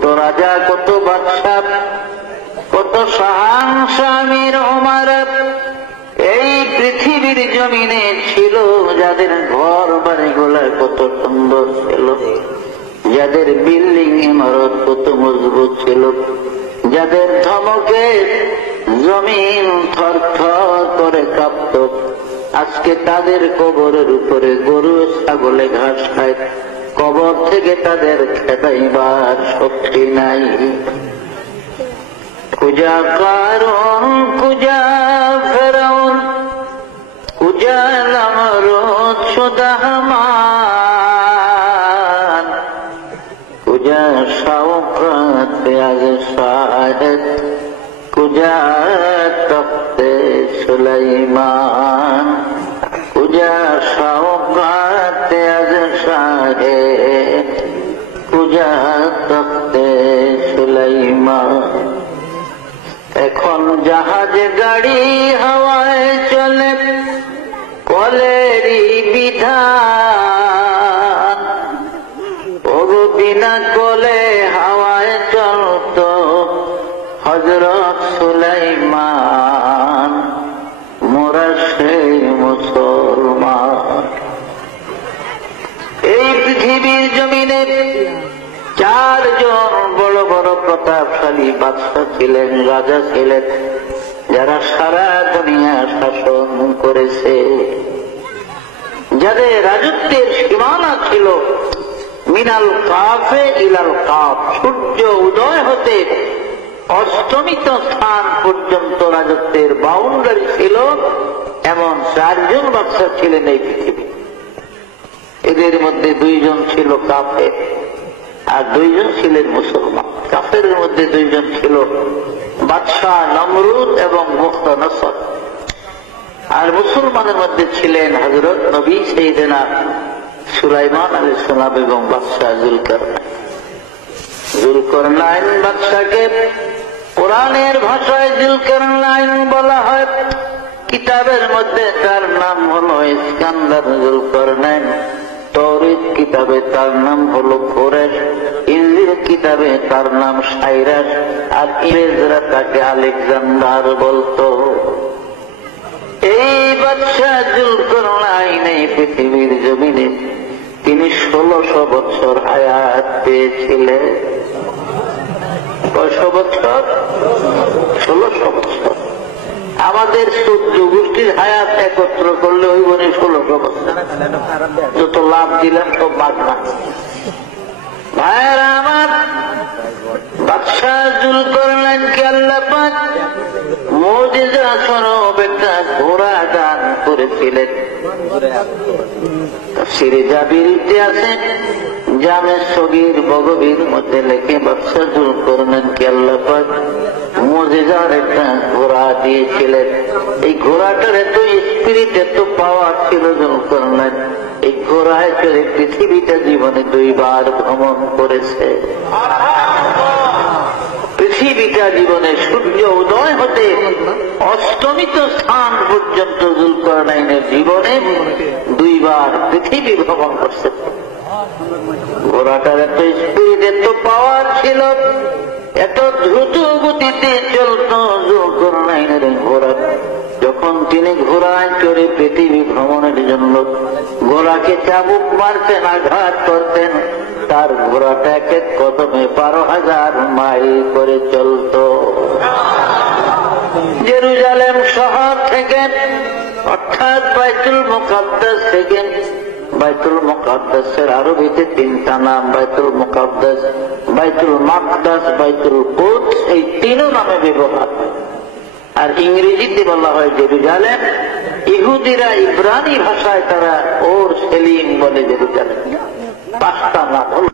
কত রাজা, কত বাদশা, কত শাহানশাহ, আমির, ওমর এই পৃথিবীর জমিনে ছিল, যাদের ঘর বাড়িগুলা কত সুন্দর ছিল, যাদের বিল্ডিং ইমারত কত মজবুত ছিল, যাদের ধমকে জমিন থরথর করে কাঁপত, আজকে তাদের কবরের উপরে গরু ছাগলে ঘাস খায়, কবর থেকে তাদের খেদাইবার শক্তি নাই। কুজা কারণ, কুজা ফেরাউন, কুজা নমরুদ সুদাহমান, কুজা শাওকাত আজ শাহেদ, কুজা তখতে সুলাইমান, কুজা শাওকাত আজ শাহেদ, কুজা তখতে সুলাইমান। এখন জাহাজ গাড়ি হাওয়ায় চলে, কলেরই বিধান, ওগো বিনা কলে হাওয়ায় চলত হযরত সুলাইমান, মোরা সেই মুসলমান। এই পৃথিবীর জমিনে চারজন বড় বড় প্রতাপশালী বাদশা ছিলেন, রাজা ছিলেন, যারা সারা দুনিয়া শাসন করেছে, যাদের রাজত্বের সীমানা ছিল মিনাল কাফে ইলাল কাফ, সূর্য উদয় হতে অস্তমিত স্থান পর্যন্ত রাজত্বের বাউন্ডারি ছিল। এমন চারজন বাদশা ছিলেন এই পৃথিবী। এদের মধ্যে দুইজন ছিল কাফের আর দুইজন ছিলেন মুসলমান। কাফের মধ্যে দুইজন ছিল বাদশাহ নমরুদ এবং মুখতানসর, আর মুসলমানের মধ্যে ছিলেন হযরত নবী সাইয়েদনা সুলাইমান আলাইহিস সালাম এবং বাদশাহ যুলকারনাইন। যুলকারনাইন বাদশাকে কোরআনের ভাষায় যুলকারনাইন বলা হয়, কিতাবের মধ্যে তার নাম হলো ইস্কান্দার যুলকারনাইন, তৌরাত কিতাবে তার নাম হলো কোরেশ, ইনজিল কিতাবে তার নাম সাইরাস, আর ইংরেজরা তাকে আলেকজান্ডার বলতো। এই বাদশাহ যুলকারনাইন এই পৃথিবীর জমিনে তিনি 1600 বছর হায়াত পেয়েছিলেন। কয়শো বছর? 1600 বছর। আমাদের 14 গোষ্ঠীর হায়াত একত্র করলে ওই বনে 1600 বছর। যত লাভ দিলেন তো বাদ না। ভাইয়েরা আমার, বাদশাহ যুলকারনাইনকে আল্লাহ পাক মুজিজা স্বরূপ একটা ঘোড়া দান করেছিলেন। তাফসীরে জাবিরিতে আছে, জামে সগীর বগবীর মধ্যে লেখে বাদশাহ যুলকারনাইনকে আল্লাহ পাক মুজিজার একটা ঘোড়া দিয়েছিলেন। এই ঘোড়াটার এত স্পিরিট, এত পাওয়ার ছিল যুলকারনাইন, এই ঘোড়ায় চড়ে পৃথিবীটা জীবনে 2 বার ভ্রমণ করেছে। পৃথিবীটা জীবনে সূর্য উদয় হতে অস্তমিত স্থান পর্যন্ত যুলকারনাইনের জীবনে 2 বার পৃথিবী ভ্রমণ করছে। ঘোড়াটার এত স্পিড, এত পাওয়ার ছিল, এত দ্রুত গতিতে চলত যুলকারনাইনের ঘোড়া। যখন তিনি ঘোড়ায় চড়ে পৃথিবী ভ্রমণের জন্য ঘোড়াকে চাবুক মারতেন, আঘাত করতেন, তার ঘোড়াটা এক এক কদমে 12,000 মাইল করে চলত। জেরুজালেম শহর থেকে, অর্থাৎ বাইতুল মুকাদ্দাস থেকে, বাইতুল মুকাদ্দাসের আরবিতে 3টা নাম, বাইতুল মুকাদ্দাস, বাইতুল মাকদাস, বাইতুল কুদস, এই 3 নামে ব্যবহার। আর ইংরেজিতে বলা হয় জেরুজালেম। ইহুদিরা ইব্রানি ভাষায় তারা ওর সেলিম বলে জেরুজালেম। 5টা নাম হল।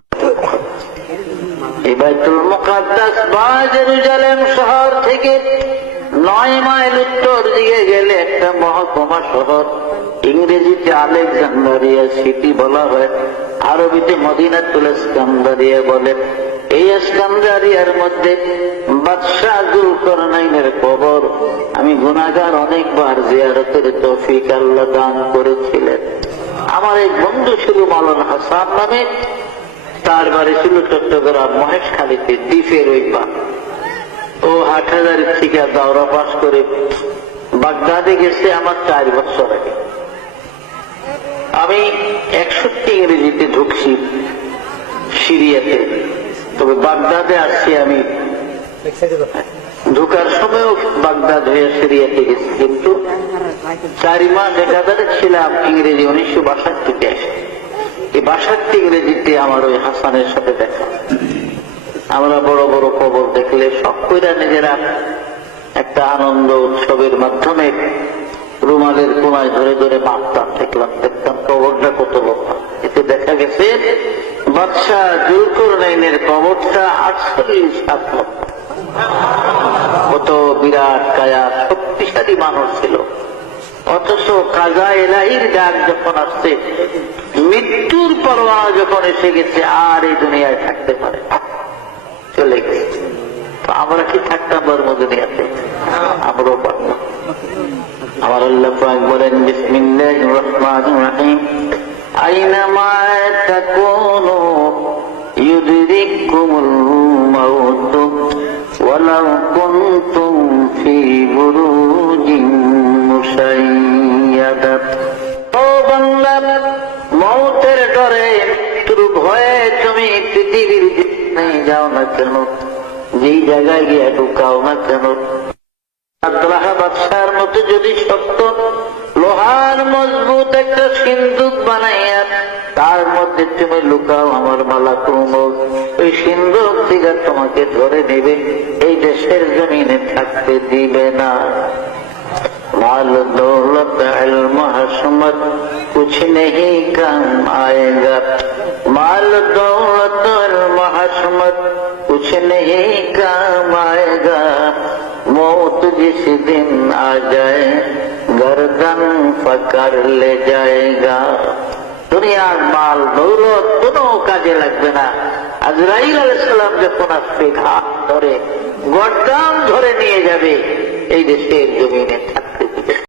এই বাইতুল মুকাদ্দাস বা জেরুজালেম শহর থেকে 9 মাইল উত্তর দিকে গেলে একটা মহকুমা শহর, ইংরেজিতে আলেকজান্ডারিয়া সিটি বলা হয়, আরবিতে মদিনাতুল ইস্কান্দারিয়া বলে। এই ইস্কান্দারিয়ার মধ্যে বাদশাহ যুলকারনাইনের কবর আমি গুনাহগার অনেকবার জিয়ারতের তৌফিক আল্লাহ দান করেছিলেন। আমার এক বন্ধু ছিল মাওলানা হাসান নামে, তার বাড়ি ছিল চট্টগ্রাম মহেশখালীতে, দ্বীপের ওই পা। ও হাটহাজারির থেকে দাওরা পাস করে বাগদাদে গেছে আমার 4 বছর আগে। আমি 61 ইংরেজিতে ঢুকছি সিরিয়াতে, তবে বাগদাদে আসছি আমি ঢুকার সময়ও বাগদাদ হয়ে সিরিয়াতে গেছি, কিন্তু 4 মাস একাধারে ছিলাম ইংরেজি 1962 আসে। এই 62 ইংরেজিতে আমার ওই হাসানের সাথে দেখা। আমরা বড় বড় কবর দেখলে সব কইরা নিজেরা একটা আনন্দ উৎসবের মাধ্যমে রুমালের কোনায় ধরে ধরে মাপতাম, দেখতাম কবরটা কত লম্বা। এতে দেখা গেছে বাদশাহ জুলকারনাইনের কবরটা 48 হাত লম্বা। কত বিরাট কায়া, শক্তিশালী মানুষ ছিল। অথচ কাজা এলাহির ডাক যখন আসছে, মৃত্যুর পরোয়া যখন এসে গেছে, আর এই দুনিয়ায় থাকতে পারে না, চলে গেছে। তো আমরা কি থাকতাম বর্ম দুনিয়াতে? আমরাও পারলাম। আমার আল্লাহ পাক বলেন বিসমিল্লাহির রহমানির রহিম, আইনামা তাকুনু ইউদরিকুমুল মাউত ওয়ালাউ কুনতুম ফি বুরুজিন মুশাইয়াদাত। ও বান্দা, মওতের ডরে, মৃত্যুর ভয়ে তুমি পৃথিবীর যেখানে যাও না কেন, যেই জায়গায় গিয়ে ঢুকাও না কেন, আব্দুল্লাহ বাদশার মতো যদি শক্ত লোহার মজবুত একটা সিন্দুক বানাইয়া তার মধ্যে তুমি লুকাও, আমার মালাকুল মউত ওই সিন্দুক থেকে তোমাকে ধরে নেবে, এই দেশের জমিনে থাকতে দিবে না। माल दौलत इल्म हशमत कुछ नहीं काम आएगा, माल दौलत इल्म हशमत कुछ नहीं काम आएगा, मौत जिस दिन आ जाए गर्दन पकड़ ले जाएगा। দুনিয়ার মাল দৌলত কোনো কাজে লাগবে না। আজরাইল আলাইহিস সালাম যখন আসবে, ঘাট ধরে গর্দান ধরে নিয়ে যাবে, এই দেশের জমিনে